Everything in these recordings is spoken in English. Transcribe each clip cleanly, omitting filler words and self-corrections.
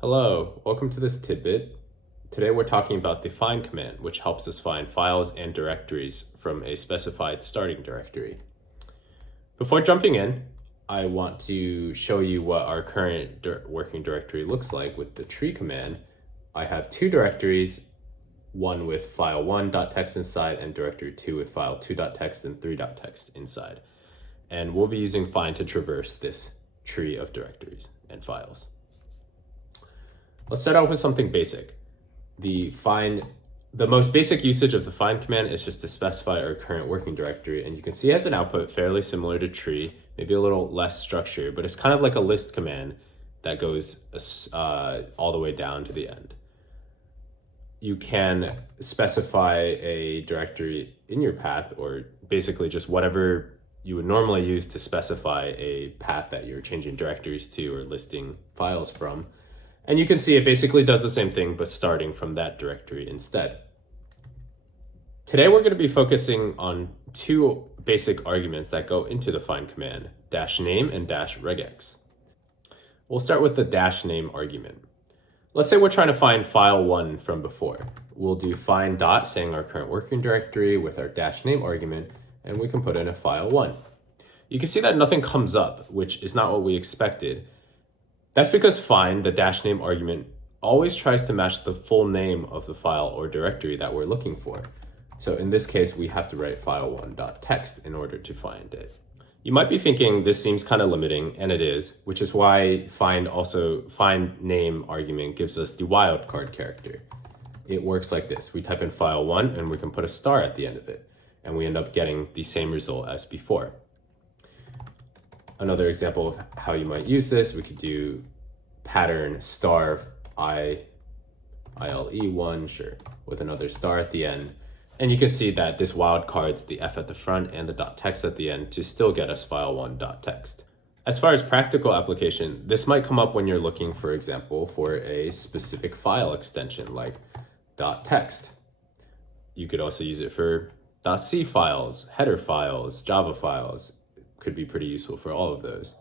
Hello, welcome to this tidbit. Today we're talking about the find command, which helps us find files and directories from a specified starting directory. Before jumping in, I want to show you what our current working directory looks like with the tree command. I have two directories, one with file1.txt inside and directory 2 with file2.txt and 3.txt inside. And we'll be using find to traverse this tree of directories and files. Let's start out with something basic. The most basic usage of the find command is just to specify our current working directory, and you can see as an output fairly similar to tree, maybe a little less structured, but it's kind of like a list command that goes all the way down to the end. You can specify a directory in your path, or basically just whatever you would normally use to specify a path that you're changing directories to or listing files from. And you can see it basically does the same thing, but starting from that directory instead. Today, we're going to be focusing on two basic arguments that go into the find command, -name and -regex. We'll start with the -name argument. Let's say we're trying to find file1 from before. We'll do find dot, saying our current working directory with our -name argument, and we can put in a file1. You can see that nothing comes up, which is not what we expected. That's because find, the -name argument, always tries to match the full name of the file or directory that we're looking for. So in this case, we have to write file1.txt in order to find it. You might be thinking this seems kind of limiting, and it is, which is why find name argument gives us the wildcard character. It works like this. We type in file1 and we can put a star at the end of it, and we end up getting the same result as before. Another example of how you might use this, we could do pattern star ile1, sure, with another star at the end. And you can see that this wildcards the f at the front and the .text at the end to still get us file1.txt. As far as practical application, this might come up when you're looking, for example, for a specific file extension like .text. You could also use it for .c files, header files, Java files. Could be pretty useful for all of those.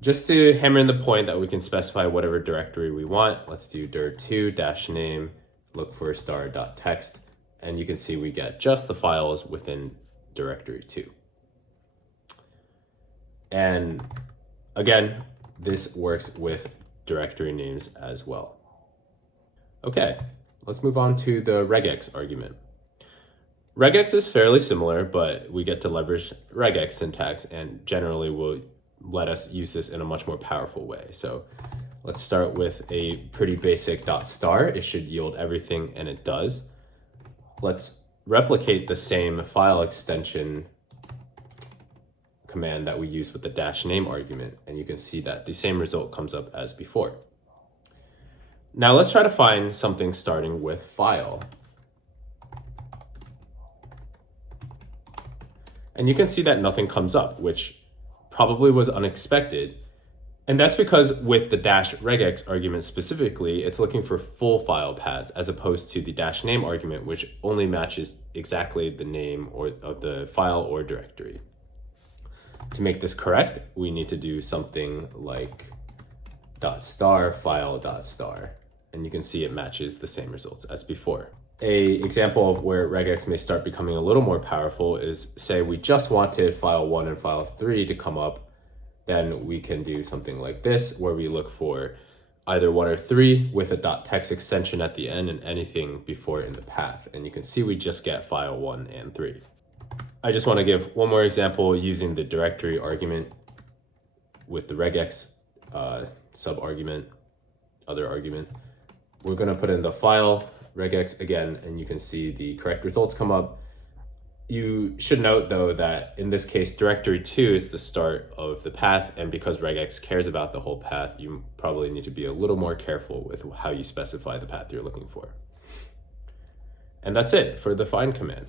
Just to hammer in the point that we can specify whatever directory we want, let's do dir2 -name, look for star.txt, and you can see we get just the files within directory 2. And again, this works with directory names as well. Okay, let's move on to the regex argument. Regex is fairly similar, but we get to leverage regex syntax and generally will let us use this in a much more powerful way. So let's start with a pretty basic .star. It should yield everything, and it does. Let's replicate the same file extension command that we use with the -name argument, and you can see that the same result comes up as before. Now let's try to find something starting with file. And you can see that nothing comes up, which probably was unexpected. And that's because with the -regex argument specifically, it's looking for full file paths as opposed to the -name argument, which only matches exactly the name of the file or directory. To make this correct, we need to do something like .star file.star. And you can see it matches the same results as before. An example of where regex may start becoming a little more powerful is, say we just wanted file1 and file3 to come up, then we can do something like this, where we look for either 1 or 3 with a .text extension at the end and anything before in the path. And you can see we just get file1 and 3. I just want to give one more example using the directory argument with the regex sub-argument, other argument. We're going to put in the file regex again, and you can see the correct results come up. You should note, though, that in this case, directory 2 is the start of the path, and because regex cares about the whole path, you probably need to be a little more careful with how you specify the path you're looking for. And that's it for the find command.